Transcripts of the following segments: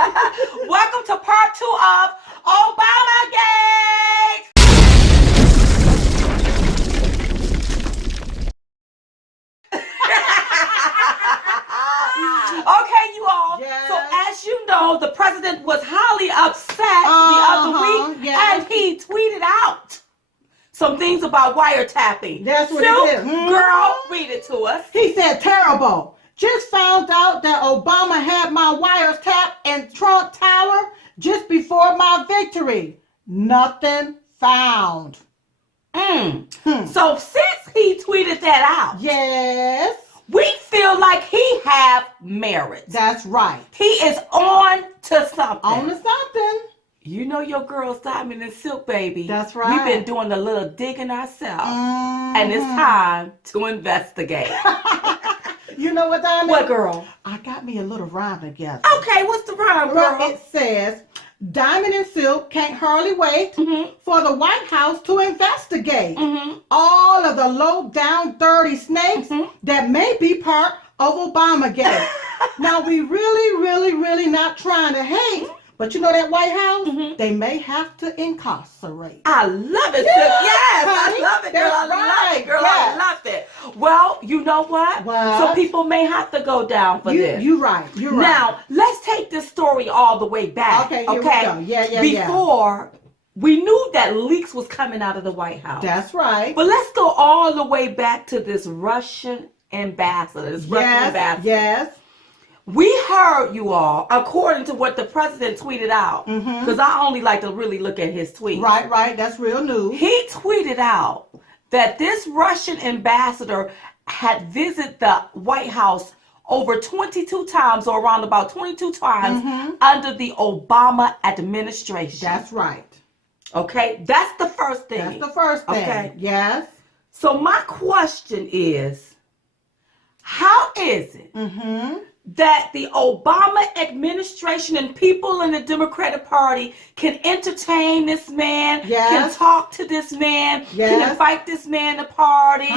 Welcome to part 2 of Obamagate. Okay, you all. Yes. So as you know, the president was highly upset the other week, and he tweeted out some things about wiretapping. That's what Silk, he said. girl, read it to us. He said, terrible. Just found out that Obama had my wiretap in Trump Tower just before my victory. Nothing found. So since he tweeted that out, Yes. we feel like he have merit. That's right. He is on to something. On to something. You know your girl's Diamond and Silk, baby. That's right. We've been doing a little digging ourselves. And it's time to investigate. You know what, Diamond? What, girl? I got me a little rhyme together. Okay, what's the rhyme, girl? It says, Diamond and Silk can't hardly wait for the White House to investigate all of the low-down, dirty snakes that may be part of Obamagate. Now, we really not trying to hate, but you know that White House, they may have to incarcerate. I love it, Yes, Silk. Yes, honey. I love it, girl. That's I love right. it, girl. Yes. I love it. Well, you know what? Some people may have to go down for this. You're right. You're right. Now, let's take this story all the way back. Okay, here we go. Yeah. Before, we knew that leaks was coming out of the White House. That's right. But let's go all the way back to this Russian ambassador. Yes. We heard, you all, according to what the president tweeted out, because I only like to really look at his tweets. Right. That's real news. He tweeted out that this Russian ambassador had visited the White House over 22 times, or around about 22 times, under the Obama administration. That's right. Okay, that's the first thing. That's the first thing. Okay. Yes. So my question is, how is it that the Obama administration and people in the Democratic Party can entertain this man, can talk to this man, can invite this man to parties,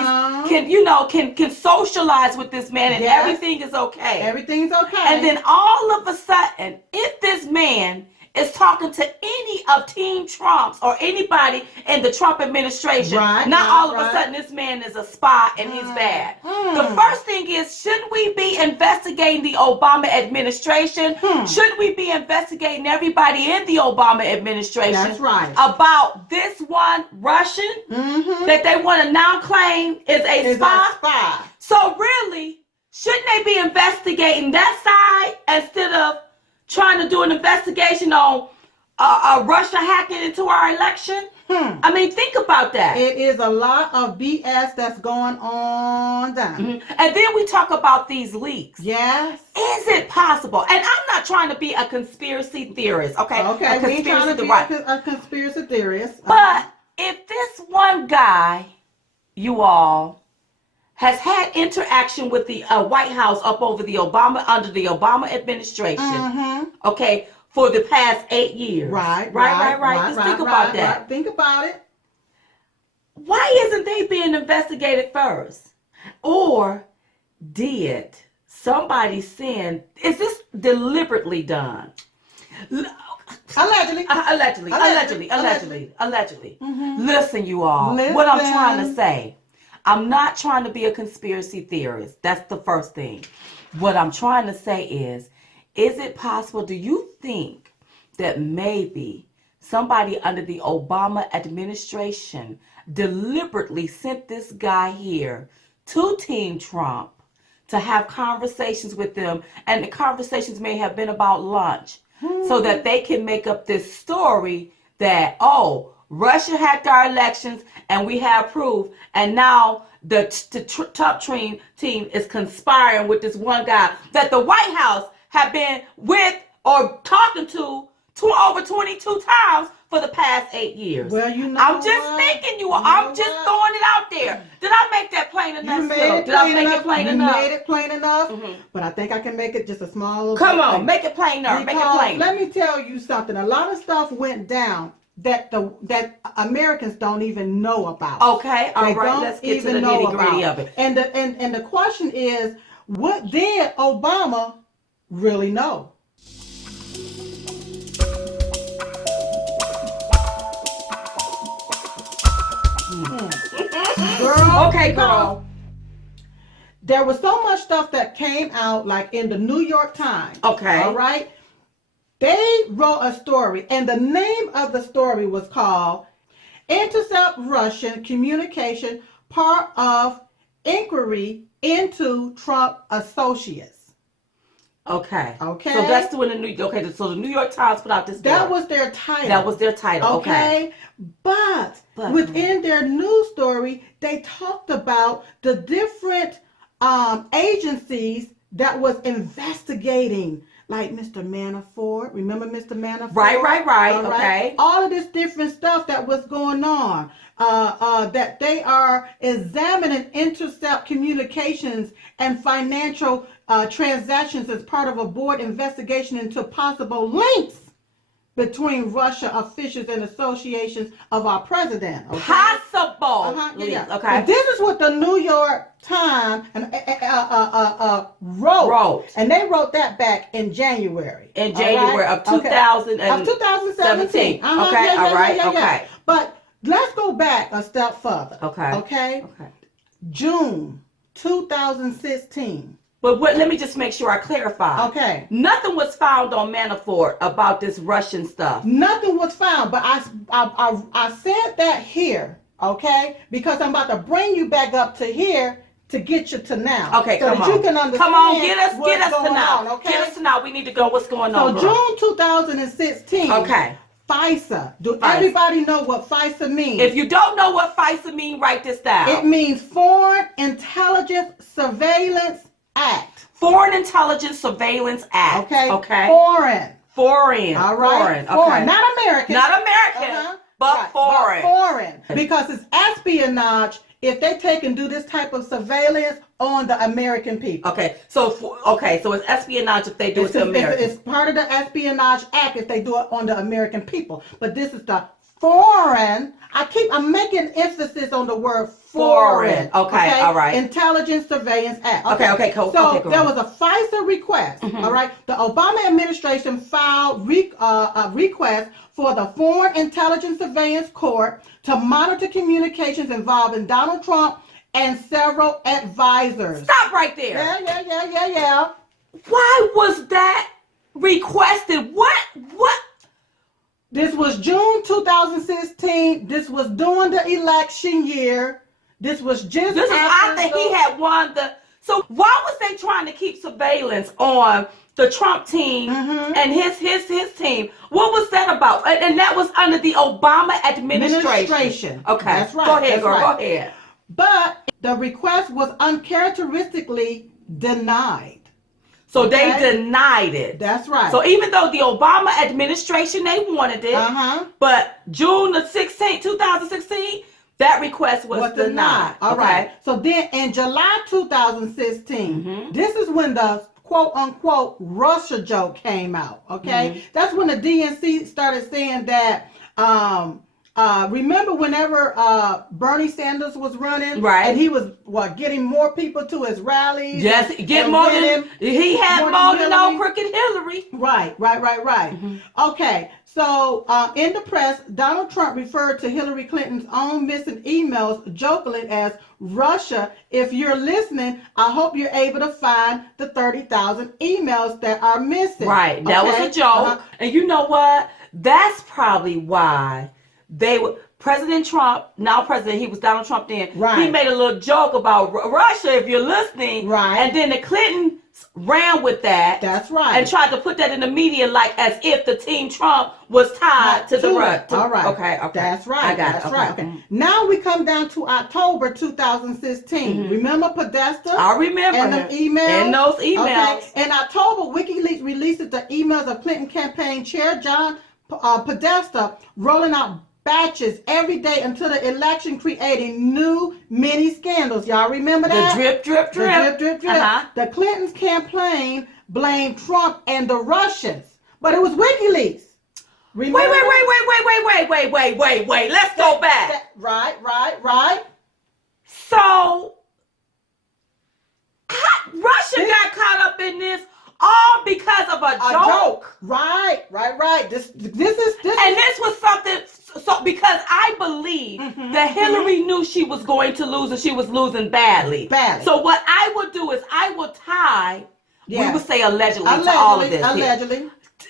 can socialize with this man, and everything is okay. Everything's okay. And then all of a sudden, if this man is talking to any of Team Trump's or anybody in the Trump administration, all of a sudden this man is a spy and he's bad. The first thing is, shouldn't we be investigating the Obama administration? Should we be investigating everybody in the Obama administration about this one Russian that they want to now claim is a spy? So really, shouldn't they be investigating that side instead of trying to do an investigation on Russia hacking into our election? I mean, think about that. It is a lot of BS that's going on down. And then we talk about these leaks. Yes. Is it possible? And I'm not trying to be a conspiracy theorist, okay? Okay, we ain't trying to be a conspiracy theorist. But if this one guy, you all, has had interaction with the White House under the Obama administration, okay, for the past 8 years. Right. Just think about that. Think about it. Why isn't they being investigated first? Or did somebody send? Is this deliberately done? Allegedly. Listen, you all. What I'm trying to say. I'm not trying to be a conspiracy theorist. That's the first thing. What I'm trying to say is it possible, do you think that maybe somebody under the Obama administration deliberately sent this guy here to Team Trump to have conversations with them, and the conversations may have been about lunch, so that they can make up this story that, Russia hacked our elections and we have proof, and now the top team is conspiring with this one guy that the White House have been with or talking to over 22 times for the past 8 years. Well, you know, I'm just thinking I'm just throwing it out there. Did I make that plain enough? You made it plain enough. But I think I can make it just a small little Come on, make it plainer. Make it plainer. Let me tell you something. A lot of stuff went down that Americans don't even know about. Okay, all right. Let's get to the nitty-gritty of it. And the question is, what did Obama really know? Okay, girl. There was so much stuff that came out, like in the New York Times. Okay. All right. They wrote a story, and the name of the story was called Intercept Russian Communication, Part of Inquiry into Trump Associates. Okay. Okay. So that's doing the New. Okay. So the New York Times put out this story. That was their title. That was their title. Okay. But within their news story, they talked about the different agencies that was investigating, like Mr. Manafort. Remember Mr. Manafort? Right. All Okay. All of this different stuff that was going on. That they are examining intercept communications and financial transactions as part of a board investigation into possible links between Russia officials and associations of our president. Okay? Possible. Yeah. Okay. But this is what the New York Times wrote. And they wrote that back in January. In January of 2017. Okay. All right. Okay. But let's go back a step further. Okay. June 2016. But let me just make sure I clarify. Okay. Nothing was found on Manafort about this Russian stuff. Nothing was found, but I said that here, okay? Because I'm about to bring you back up to here to get you to now. Okay, so come that on. you can understand. Come on, get us to now. Okay? Get us to now. We need to go. What's going on? So June 2016. Okay. FISA. Everybody know what FISA means? If you don't know what FISA means, write this down. It means Foreign Intelligence Surveillance Act. Foreign Intelligence Surveillance Act. Okay. Foreign. All right. Foreign. Not American. Not American. But foreign. But foreign. Because it's espionage if they take and do this type of surveillance on the American people. Okay. So it's espionage if they do it to Americans. It's part of the Espionage Act if they do it on the American people. But this is the foreign. I'm making emphasis on the word foreign. Okay. All right. Intelligence Surveillance Act. Okay. Cool. So there was a FISA request. All right. The Obama administration filed a request for the Foreign Intelligence Surveillance Court to monitor communications involving Donald Trump and several advisors. Stop right there. Yeah. Why was that requested? What? This was June 2016. This was during the election year. This was just after he had won the. So why was they trying to keep surveillance on the Trump team and his team? What was that about? And that was under the Obama administration. Okay, that's right. Go ahead, girl. Go ahead. But the request was uncharacteristically denied. So they denied it. That's right. So even though the Obama administration, they wanted it, but June the 16th, 2016, that request was denied. All right. So then in July 2016, this is when the quote unquote Russia joke came out. Okay. That's when the DNC started saying that, remember whenever Bernie Sanders was running, right? And he was getting more people to his rallies. Yes, get more than he had more than old crooked Hillary. Right. Okay, so in the press, Donald Trump referred to Hillary Clinton's own missing emails jokingly as Russia. If you're listening, I hope you're able to find the 30,000 emails that are missing. Right, that was a joke, and you know what? That's probably why. President Trump, now president, he was Donald Trump then. Right. He made a little joke about Russia, if you're listening. Right. And then the Clintons ran with that. That's right. And tried to put that in the media like as if the team Trump was tied to the Russia. All right. Okay. That's right. I got it. Okay. Right. Okay. Now we come down to October 2016. Remember Podesta? I remember. And the emails? And those emails. Okay. In October, WikiLeaks releases the emails of Clinton campaign chair John Podesta rolling out batches every day until the election, creating new mini scandals. Y'all remember that? The drip. The drip. The Clintons campaign blamed Trump and the Russians, but it was WikiLeaks. Remember wait. Let's go back. Right. So, Russia got caught up in this all because of a joke. Right. This And this was something. So because I believe that Hillary knew she was going to lose and she was losing badly. So what I would do is I would tie, we would say allegedly to all of this. Allegedly.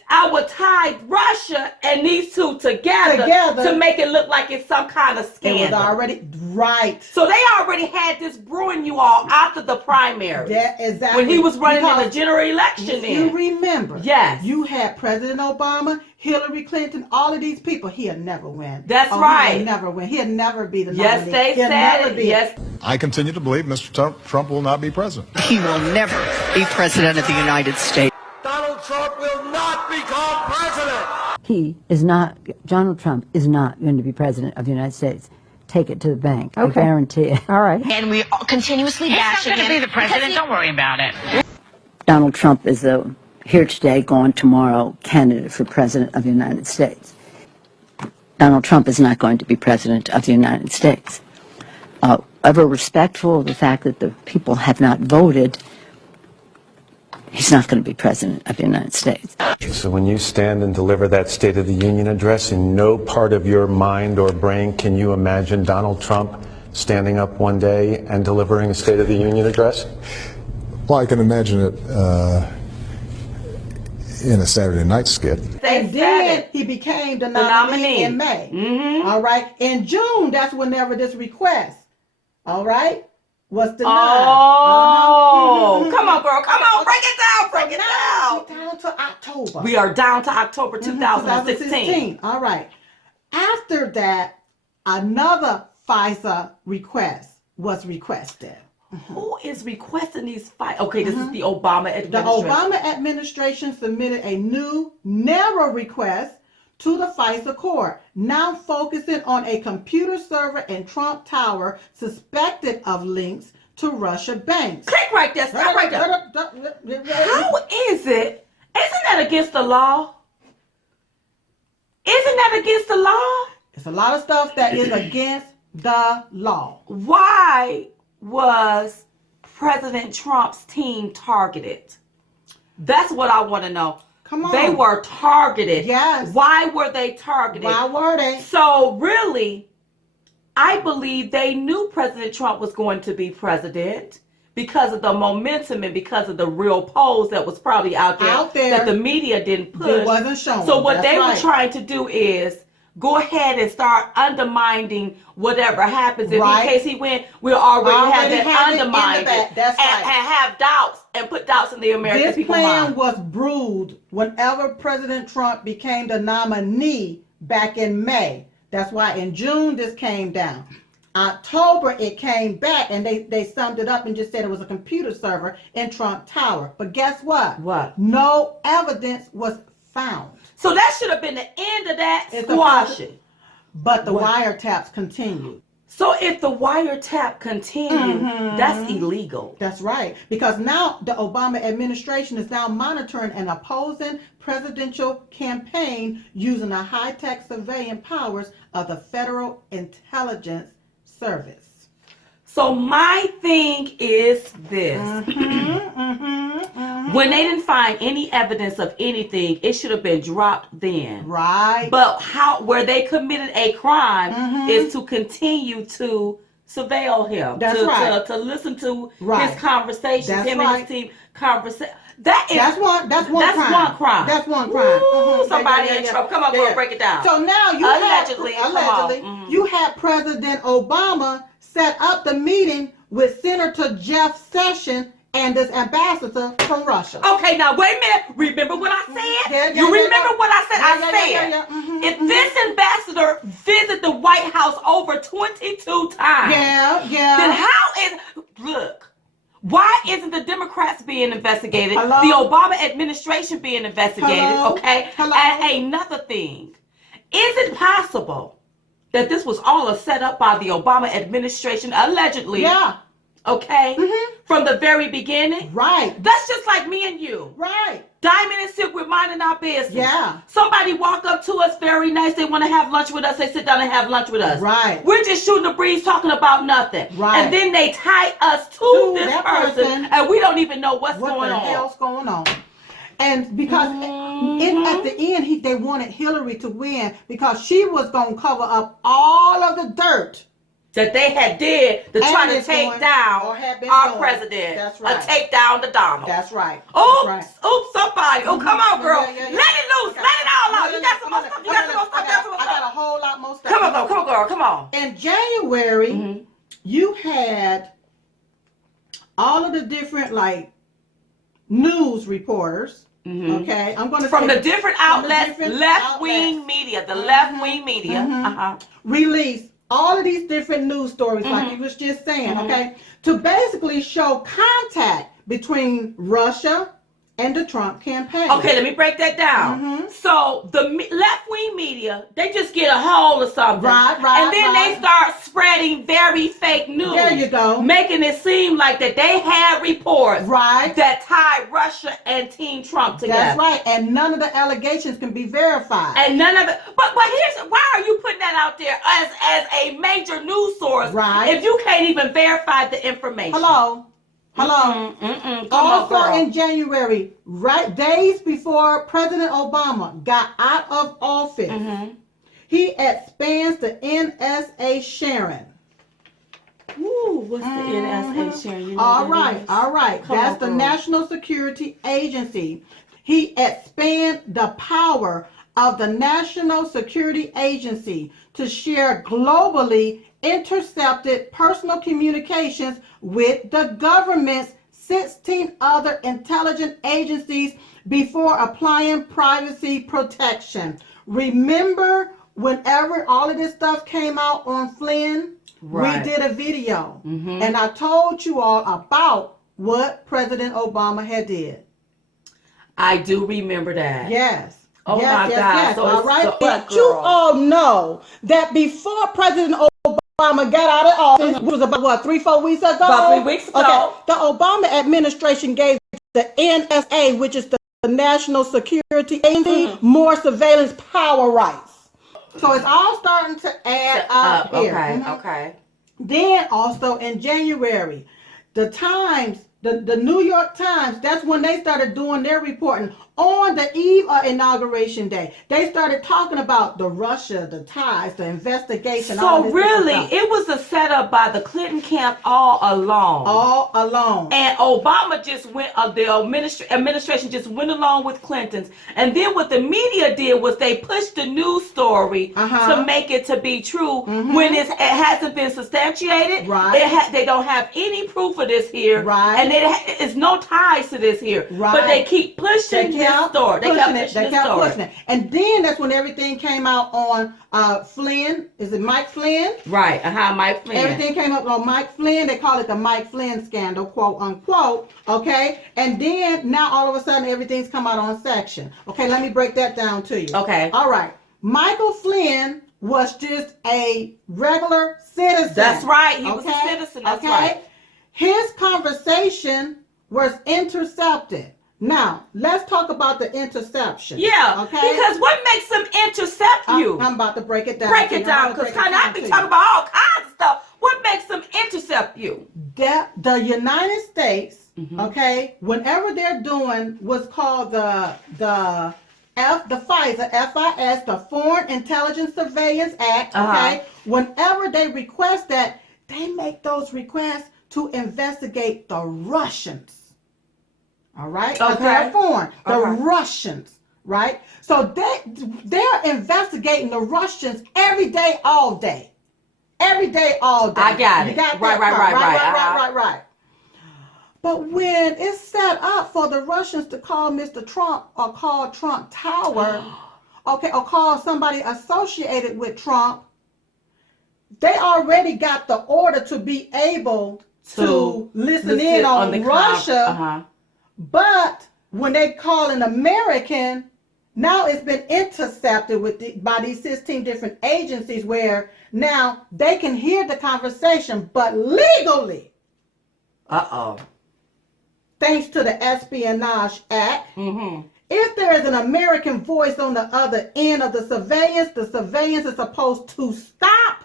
I would tie Russia and these two together to make it look like it's some kind of scandal. It was already, right. So they already had this brewing, you all, after the primary. Yeah, exactly. When he was running in the general election if then. you remember, yes, you had President Obama, Hillary Clinton, all of these people. He'll never win. That's right. He'll never win. He'll never be the nominee. Yes, they said it. Yes. I continue to believe Mr. Trump will not be president. He will never be president of the United States. Donald Trump will not become president. Donald Trump is not going to be president of the United States. Take it to the bank. Okay. I guarantee it. All right. And we continuously bash him. He's not going to be the president. Don't worry about it. Donald Trump is the here today, gone tomorrow candidate for president of the United States. Donald Trump is not going to be president of the United States. Ever respectful of the fact that the people have not voted, he's not going to be president of the United States. So when you stand and deliver that State of the Union address, in no part of your mind or brain can you imagine Donald Trump standing up one day and delivering a State of the Union address? Well, I can imagine it in a Saturday night skit. And then he became the nominee in May. Mm-hmm. All right. In June, that's whenever this request, all right, was denied. Oh, come on, girl. Come on. Break it down. Break it down. We're down to October. We are down to October 2016. All right. After that, another FISA request was requested. Who is requesting these fights? Okay, this is the Obama administration. The Obama administration submitted a new, narrow request to the FISA court, now focusing on a computer server in Trump Tower suspected of links to Russia banks. Click right there. Stop right there. How is it? Isn't that against the law? Isn't that against the law? It's a lot of stuff that is against the law. Why was President Trump's team targeted? That's what I want to know. Come on. They were targeted. Yes. Why were they targeted? Why were they? So really, I believe they knew President Trump was going to be president because of the momentum and because of the real polls that was probably out there that the media didn't push. It wasn't shown. So what they right. were trying to do is go ahead and start undermining whatever happens. If in case he win, we'll already have that undermined That's right. and have doubts and put doubts in the American people's mind. This plan was brewed whenever President Trump became the nominee back in May. That's why in June this came down. October it came back and they summed it up and just said it was a computer server in Trump Tower. But guess what? What? No evidence was found. So that should have been the end of that squashing. But the wiretaps continued. So if the wiretap continued, that's illegal. That's right. Because now the Obama administration is now monitoring an opposing presidential campaign using the high-tech surveillance powers of the Federal Intelligence Service. So my thing is this. When they didn't find any evidence of anything, it should have been dropped then. Right. But where they committed a crime is to continue to surveil him. That's right. To listen to his conversations, That's him right. and his team conversation. That's one crime. That's one crime. Ooh, somebody in trouble. Come on, girl, break it down. So now you allegedly, you had President Obama set up the meeting with Senator Jeff Sessions and this ambassador from Russia. Okay, now wait a minute. Remember what I said? Remember what I said? If this ambassador visited the White House over 22 times, then why isn't the Democrats being investigated? Hello? The Obama administration being investigated, Hello? okay? Hello? And another thing, is it possible that this was all a setup by the Obama administration, allegedly? Yeah. Okay? From the very beginning? Right. That's just like me and you. Right. Diamond and Silk, we're minding our business. Yeah. Somebody walk up to us very nice. They want to have lunch with us. They sit down and have lunch with us. Right. We're just shooting the breeze talking about nothing. Right. And then they tie us to this that person and we don't even know what's going on. What the hell's going on? And because at the end, they wanted Hillary to win because she was going to cover up all of the dirt that they had did to try to take down our president. That's right. Take down the Donald. That's right. Oops, That's right. Oops, somebody. Oh, come on, girl. Yeah. Let it loose. Let it all out. You got some more stuff. You got some more stuff. I got a whole lot more stuff. Come on, girl. Come on. In January, you had all of the different news reporters. Okay, I'm going to from the different outlets, left-wing media, the left-wing media, release all of these different news stories, like you was just saying, okay, to basically show contact between Russia and the Trump campaign. Okay, let me break that down. So the left-wing media, they just get a hold of something, and then they start spreading very fake news. There you go. Making it seem like that they had reports that tied Russia and Team Trump together. That's right, and none of the allegations can be verified. And none of it. But here's why are you putting that out there as a major news source if you can't even verify the information? Hello. Also on, in January, days before President Obama got out of office, he expands the NSA sharing. Ooh, what's the NSA sharing? You know all right. That's the National Security Agency. He expands the power of the National Security Agency to share globally intercepted personal communications with the government's 16 other intelligence agencies before applying privacy protection. Remember whenever all of this stuff came out on Flynn, we did a video and I told you all about what President Obama had did. I do remember that. Yes. Oh my God. Yes. So all right. so But you all know that before President Obama got out of office, which was about 3-4 weeks ago. About 3 weeks ago. Okay. The Obama administration gave the NSA, which is the National Security Agency, more surveillance power rights. So it's all starting to add up here. Okay. Then also in January, the Times, the New York Times, that's when they started doing their reporting on the eve of Inauguration Day. They started talking about the Russia, the ties, the investigation. So really, it was a setup by the Clinton camp all along. And Obama just went, the administration just went along with Clinton's. And then what the media did was they pushed the news story to make it to be true when it hasn't been substantiated. They don't have any proof of this here. And it's no ties to this here. But they keep pushing this story. They kept pushing it. And then that's when everything came out on Flynn. Is it Mike Flynn? Right. Mike Flynn. Everything came up on Mike Flynn. They call it the Mike Flynn scandal, quote unquote. Okay. And then now all of a sudden everything's come out on Section. Okay. Let me break that down to you. Okay. All right. Michael Flynn was just a regular citizen. That's right. He was a citizen. That's right. His conversation was intercepted. Now, let's talk about the interception. Yeah, okay? Because what makes them intercept you? I'm about to break it down. Break it down, because I be talking about all kinds of stuff. What makes them intercept you? The United States, okay, whenever they're doing what's called the FISA, FIS, the Foreign Intelligence Surveillance Act, okay, whenever they request that, they make those requests to investigate the Russians. All right? They're foreign. The Russians, right? So they're investigating the Russians every day, all day. Every day, all day. I got it. You got Right. But when it's set up for the Russians to call Mr. Trump or call Trump Tower, okay, or call somebody associated with Trump, they already got the order to be able to listen in on Russia. But when they call an American, now it's been intercepted by these 16 different agencies where now they can hear the conversation, but legally. Thanks to the Espionage Act, if there is an American voice on the other end of the surveillance is supposed to stop.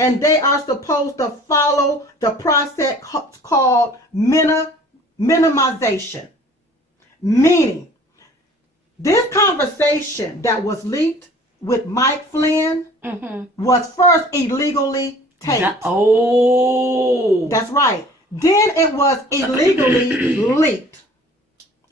And they are supposed to follow the process called minimization. Meaning, this conversation that was leaked with Mike Flynn was first illegally taped. Oh. That's right. Then it was illegally leaked.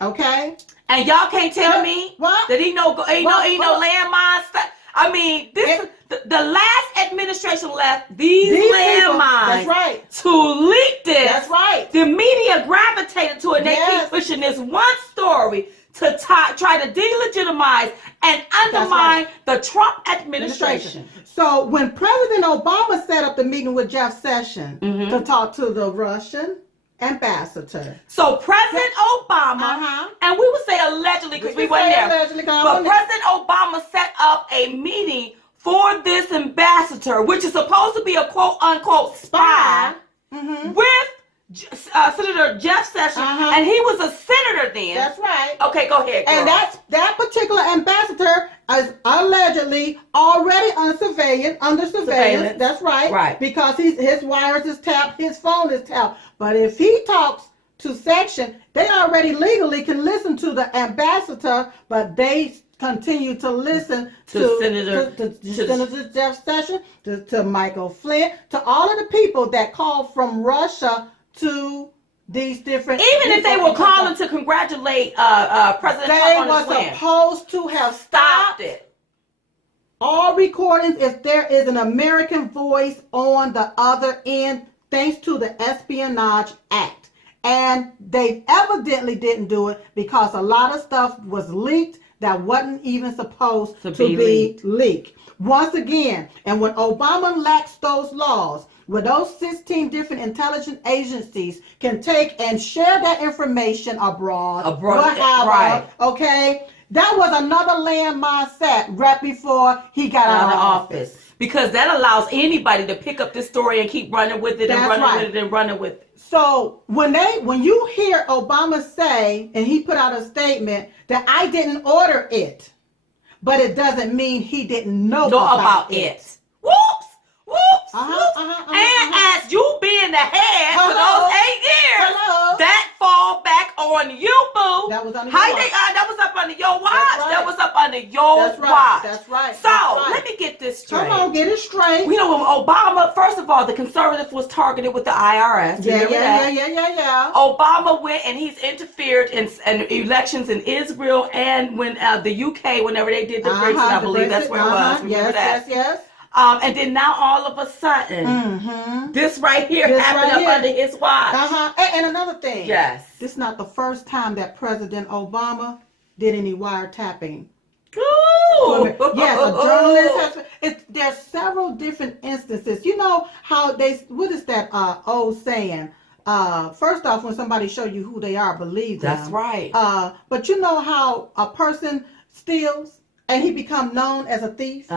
Okay? And y'all can't tell me what? that ain't no landmine stuff. I mean, the last administration left these landmines. That's right. To leak this. That's right. The media gravitated to it. And they keep pushing this one story to try to delegitimize and undermine the Trump administration. So when President Obama set up the meeting with Jeff Sessions to talk to the Russian ambassador. So President Obama, and we would say allegedly because we weren't there, but President Obama set up a meeting for this ambassador, which is supposed to be a quote-unquote spy, with Senator Jeff Sessions, and he was a senator then. That's right. Okay, go ahead, girl. And that particular ambassador is allegedly already under surveillance. That's right. Right. Because his wires is tapped, his phone is tapped. But if he talks to Sessions, they already legally can listen to the ambassador, but they continue to listen to Senator Jeff Sessions, to Michael Flynn, to all of the people that call from Russia to these different. Even if they were calling to congratulate President Trump on his win, they were supposed to have stopped it. All recordings, if there is an American voice on the other end, thanks to the Espionage Act. And they evidently didn't do it because a lot of stuff was leaked that wasn't even supposed to be leaked. Once again, and when Obama laxed those laws, where those 16 different intelligence agencies can take and share that information abroad, right? Okay, that was another landmine set right before he got out of office. Because that allows anybody to pick up this story and keep running with it and running with it. So when you hear Obama say, and he put out a statement that I didn't order it, but it doesn't mean he didn't know about it. Whoops! And as you being the head for those 8 years, that fall back on you, boo. That was under your watch. That was up under your watch. Right. That was up under your watch. That's right. So let me get this straight. Come on, get it straight. You know, when Obama, first of all, the conservative was targeted with the IRS. Yeah. Obama went and he's interfered in elections in Israel and when the UK, whenever they did the Brexit, I believe that's where it was. Remember that? Yes. And then now all of a sudden, this right here happened up under his watch. And another thing. Yes. This is not the first time that President Obama did any wiretapping. Ooh. Yes, a journalist has. There's several different instances. You know how what is that old saying? First off, when somebody show you who they are, believe them. That's right. But you know how a person steals and he become known as a thief.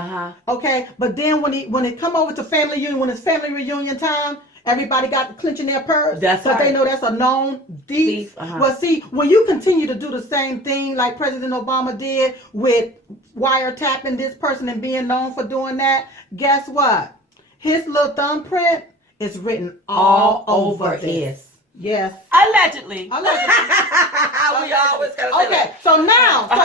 Okay, but then when it come over to family reunion, when it's family reunion time, everybody got clenching their purse. That's right. They know that's a known thief. Well, see, when you continue to do the same thing like President Obama did with wiretapping this person and being known for doing that, guess what? His little thumbprint is written all over this. Yes. Allegedly. We always gotta say that. So now, I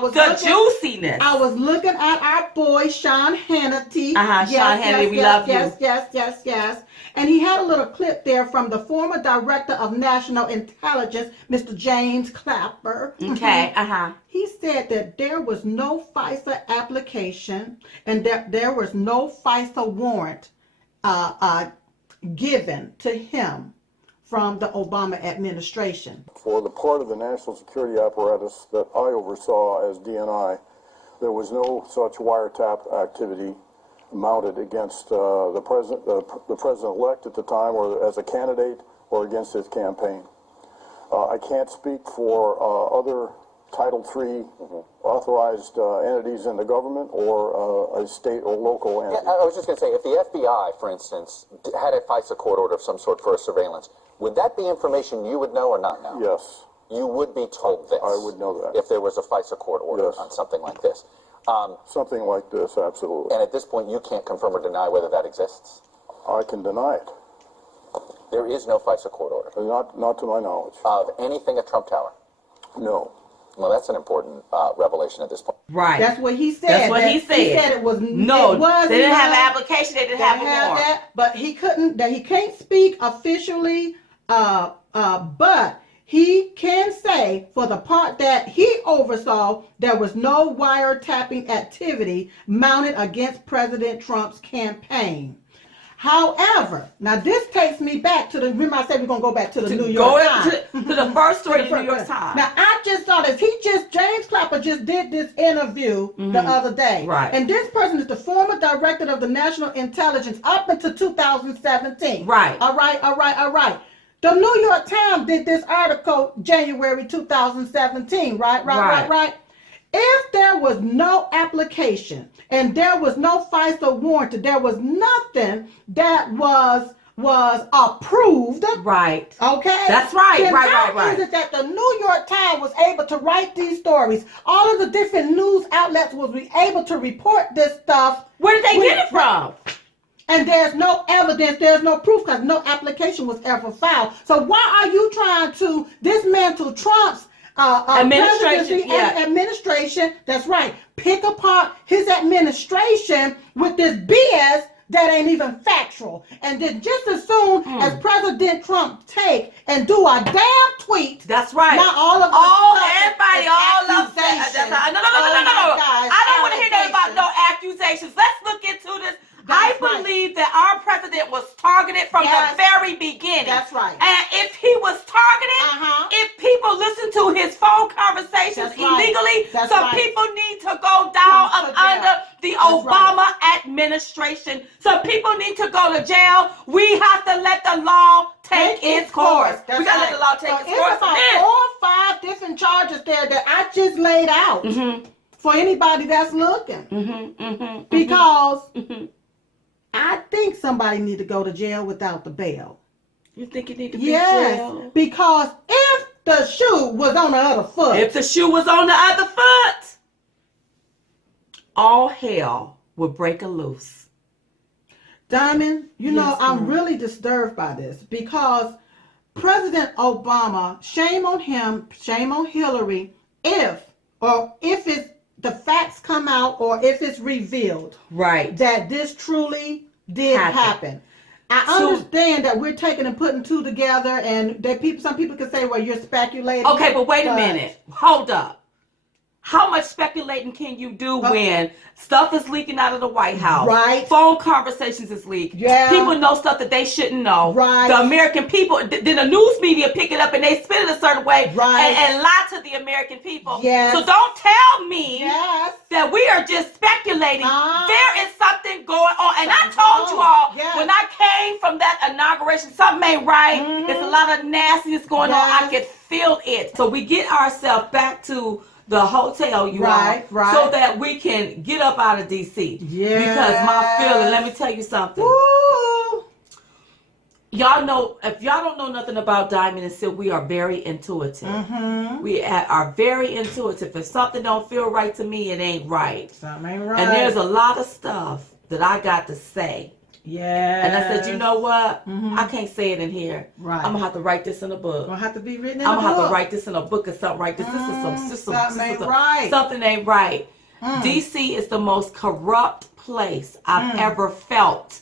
was juiciness. I was looking at our boy Sean Hannity. Sean Hannity, we love you. Yes. And he had a little clip there from the former Director of National Intelligence, Mr. James Clapper. Okay. He said that there was no FISA application and that there was no FISA warrant given to him from the Obama administration. For the part of the national security apparatus that I oversaw as DNI, there was no such wiretap activity mounted against the president-elect at the time, or as a candidate, or against his campaign. I can't speak for other Title III authorized entities in the government or a state or local entity. Yeah, I was just going to say, if the FBI, for instance, had a FISA court order of some sort for a surveillance, would that be information you would know or not know? Yes. You would be told this? I would know that. If there was a FISA court order on something like this? Something like this, absolutely. And at this point, you can't confirm or deny whether that exists? I can deny it. There is no FISA court order? Not to my knowledge. Of anything at Trump Tower? No. Well, that's an important revelation at this point. Right. That's what he said. That's what he said. He said it was no. It was they didn't not, have an application. They didn't have a warrant. that, but he couldn't. That he can't speak officially. But he can say for the part that he oversaw, there was no wiretapping activity mounted against President Trump's campaign. However, now this takes me back to the, remember I said we're going to go back to the New York Times. To the first story of the New York Times. Now I just saw this. James Clapper just did this interview the other day. Right. And this person is the former director of the National Intelligence up until 2017. Right. All right. The New York Times did this article January 2017, right? If there was no application and there was no FISA warrant, there was nothing that was approved. Right. Okay? That's right. Then Right. how is it that the New York Times was able to write these stories? All of the different news outlets was able to report this stuff. Where did they get it from? And there's no evidence, there's no proof because no application was ever filed. So why are you trying to dismantle Trump's administration? Administration, that's right. Pick apart his administration with this BS that ain't even factual. And then just as soon as President Trump take and do a damn tweet. That's right. Not all of everybody, all of that. No. I don't want to hear that about no accusations. Let's look into this. I believe that our president was targeted from the very beginning. That's right. And if he was targeted, if people listen to his phone conversations illegally, people need to go down under the Obama administration. Some people need to go to jail. We have to let the law take its course. We got to let the law take its course. It's about 4 or 5 different charges there that I just laid out for anybody that's looking. Because I think somebody need to go to jail without the bail. You think you need to be in jail? Because if the shoe was on the other foot. If the shoe was on the other foot, all hell would break loose. Diamond, you know, I'm really disturbed by this because President Obama, shame on him, shame on Hillary, if it's the facts come out or if it's revealed that this truly did happen. I understand that we're taking and putting two together and that some people can say, well, you're speculating. Okay, but wait a minute. Hold up. How much speculating can you do when stuff is leaking out of the White House? Right. Phone conversations is leaked. Yeah. People know stuff that they shouldn't know. Right. The American people, then the news media pick it up and they spin it a certain way and lie to the American people. Yes. So don't tell me that we are just speculating. There is something going on. And I told you all, when I came from that inauguration, something ain't right. There's a lot of nastiness going on. I could feel it. So we get ourselves back to the hotel, so that we can get up out of D.C. Yeah. Because my feeling, let me tell you something. Woo. Y'all know, if y'all don't know nothing about Diamond and Silk, we are very intuitive. We are very intuitive. If something don't feel right to me, it ain't right. Something ain't right. And there's a lot of stuff that I got to say. Yeah. And I said, you know what? I can't say it in here. Right. I'm going to have to write this in a book. Gonna have to be written in a book. I'm going to have to write this in a book or something like this. Something ain't right. Something ain't right. D.C. is the most corrupt place I've ever felt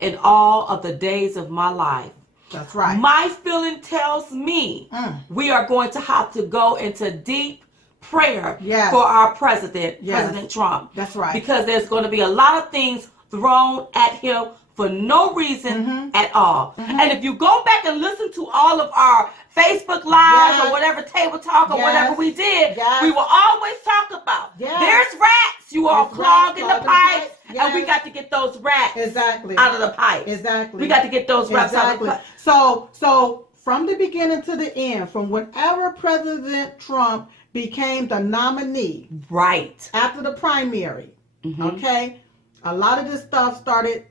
in all of the days of my life. That's right. My feeling tells me we are going to have to go into deep prayer for our president, President Trump. That's right. Because there's going to be a lot of things thrown at him for no reason at all. And if you go back and listen to all of our Facebook Lives or whatever table talk or whatever we did, we will always talk about there's rats, you all clogging the pipes, and we got to get those rats out of the pipes. We got to get those rats out of the pipes. So from the beginning to the end, from whenever President Trump became the nominee, after the primary, a lot of this stuff started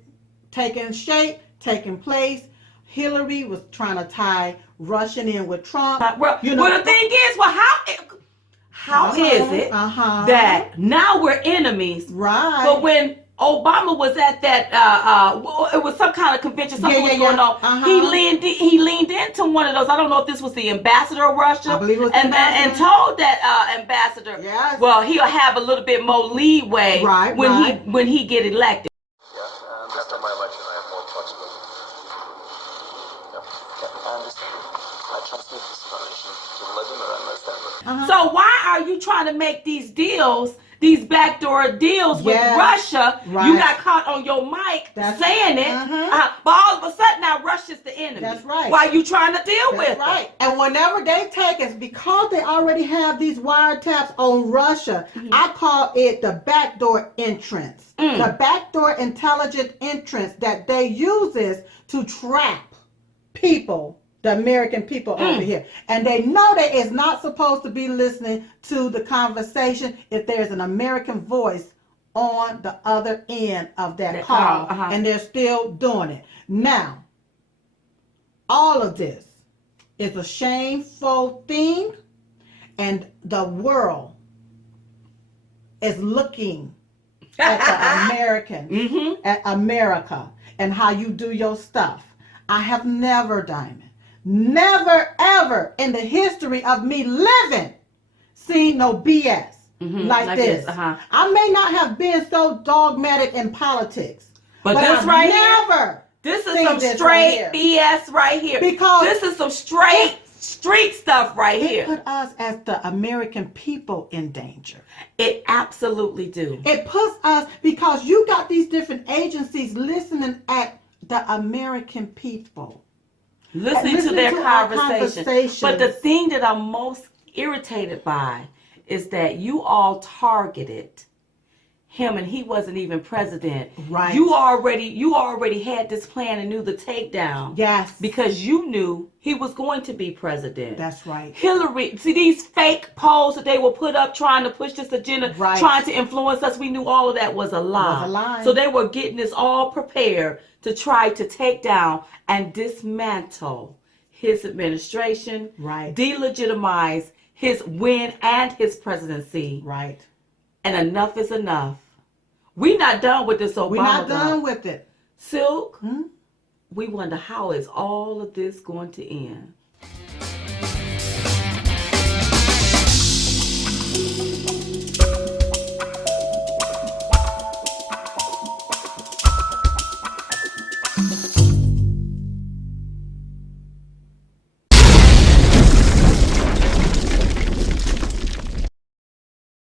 taking shape, taking place. Hillary was trying to tie Russian in with Trump. Well, the thing is, how is it that now we're enemies? Right. But when Obama was at that. It was some kind of convention. Something was going on. He leaned into one of those. I don't know if this was the ambassador of Russia. I believe it was and told that ambassador, well, he'll have a little bit more leeway when he get elected. After my election, I have more flexibility. I understand. I transmit this information to Vladimir and understand. So why are you trying to make these deals? These backdoor deals with Russia, you got caught on your mic saying it, but all of a sudden now Russia's the enemy. That's right. Why are you trying to deal with it? And whenever they take us, because they already have these wiretaps on Russia, I call it the backdoor entrance. The backdoor intelligent entrance that they uses to trap people, the American people over here. And they know that it's not supposed to be listening to the conversation if there's an American voice on the other end of that call. And they're still doing it. Now, all of this is a shameful thing. And the world is looking at the Americans, at America, and how you do your stuff. I have never, Diamond, never ever in the history of me living seen no BS like this. I may not have been so dogmatic in politics, but this I've right never here, this is some straight BS right here. Because this is some straight street stuff right here. It put us as the American people in danger. It absolutely do. It puts us, because you got these different agencies listening at the American people. Listening to their conversation. But the thing that I'm most irritated by is that you all targeted him and he wasn't even president. Right. You already had this plan and knew the takedown. Yes. Because you knew he was going to be president. That's right. Hillary, see these fake polls that they will put up trying to push this agenda, trying to influence us. We knew all of that was a lie. So they were getting this all prepared to try to take down and dismantle his administration, delegitimize his win and his presidency. Right. And enough is enough. We're not done with this Obama. We're not done with it. Silk, we wonder how is all of this going to end.